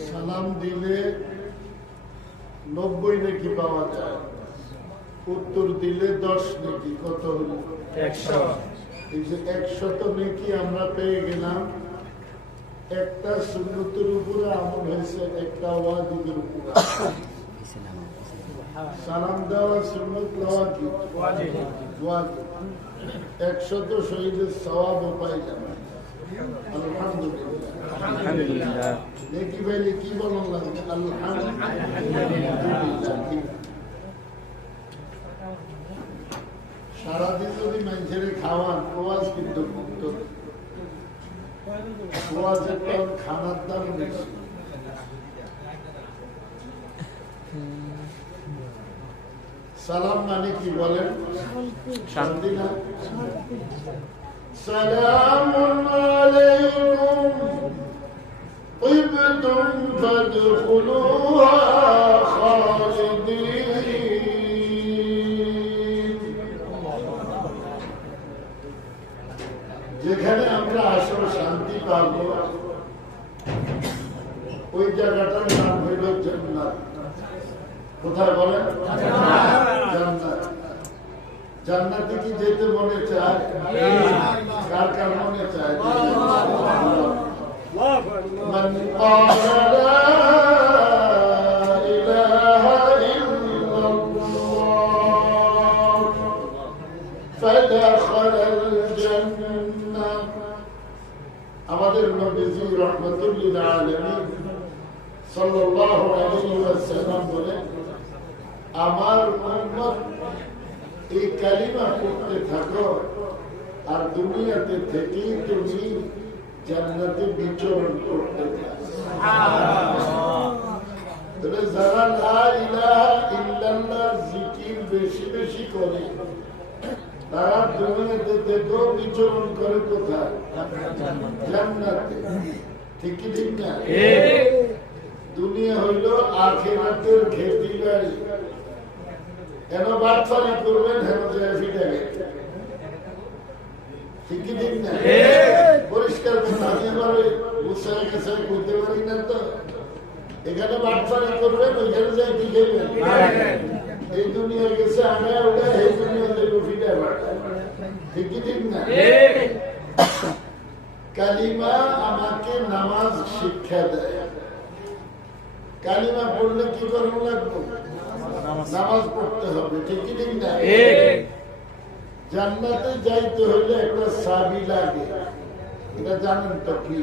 সালাম দিলে 90 নেকি পাওয়া যায়, উত্তর দিলে 10 নেকি। কত হলো? 100। এই যে 100 নেকি আমরা পেয়ে গেলাম। একটা সুন্নতের উপরে আমল হয়েছে, একটা ওয়াজিবের উপরে। সালাম দেওয়া সুন্নত, ওয়াজিব। 100 শহীদের সওয়াবও পাই যাবে। আলহামদুলিল্লাহ। নেকি পাইলে কি বলন লাগবে? আলহামদুলিল্লাহ। সারাদিন যদি মানুষের খাওয়ান, ওয়াজ কিন্তু মুক্ত। ওয়াজের দাম, খানার দাম বেশি। সালাম মানে কি বলেন? শান্তি না? সালামুন আলাইকুম তিবতুম ফাদখুলুহা খালিদিন। যেখানে আমরা আসলে শান্তি পাব, ওই জায়গাটার নাম হইল জান্নাত। কোথায় বলেন? জান্নাত। জান্নাতে কি যেতে মনে চায়? কার কার মনে চায়? মান ক্বালা লা ইলাহা ইল্লাল্লাহ ফাদাখালাল জান্নাহ। আমাদের নবীজি রাহমাতুল লিল আলামিন সাল্লাল্লাহু আলাইহি ওয়াসাল্লাম বলেন, আমার উম্মত এই কালিমা পড়তে থাকো, আর দুনিয়াতে থেকেই তুমি জান্নাতে বিচরণ করতে থাকো। তবে যারা লা ইলাহা ইল্লাল্লাহ জিকির বেশি বেশি করে, তারা দুনিয়াতে থেকেও বিচরণ করে কোথায়? জান্নাতে। ঠিক কি ঠিক না? দুনিয়া হইল আখিরাতের খেতি বাড়ি। কেন বাটপারি করবেন? হেন যায় ফিরে ঠিক কি ঠিক না? পরিষ্কার কথা। আমি আবার গুছায় গেছায় করতে পারি না তো। এখানে বাটপারি করবেন, ওইখানে যাই কি খেবেন? এই দুনিয়া গেছে আমরা ওটা, এই দুনিয়া দেখবো ফিরে ঠিক কি ঠিক না? কালিমা আমাকে নামাজ শিক্ষা দেয়। কালিমা পড়লে কি করবো লাগবে? নামাজ পড়তে হবে। ঠিক কি ঠিক না? জান্নাতে যাইতে হইলে একটা চাবি লাগে। এটা জানেন তো কি?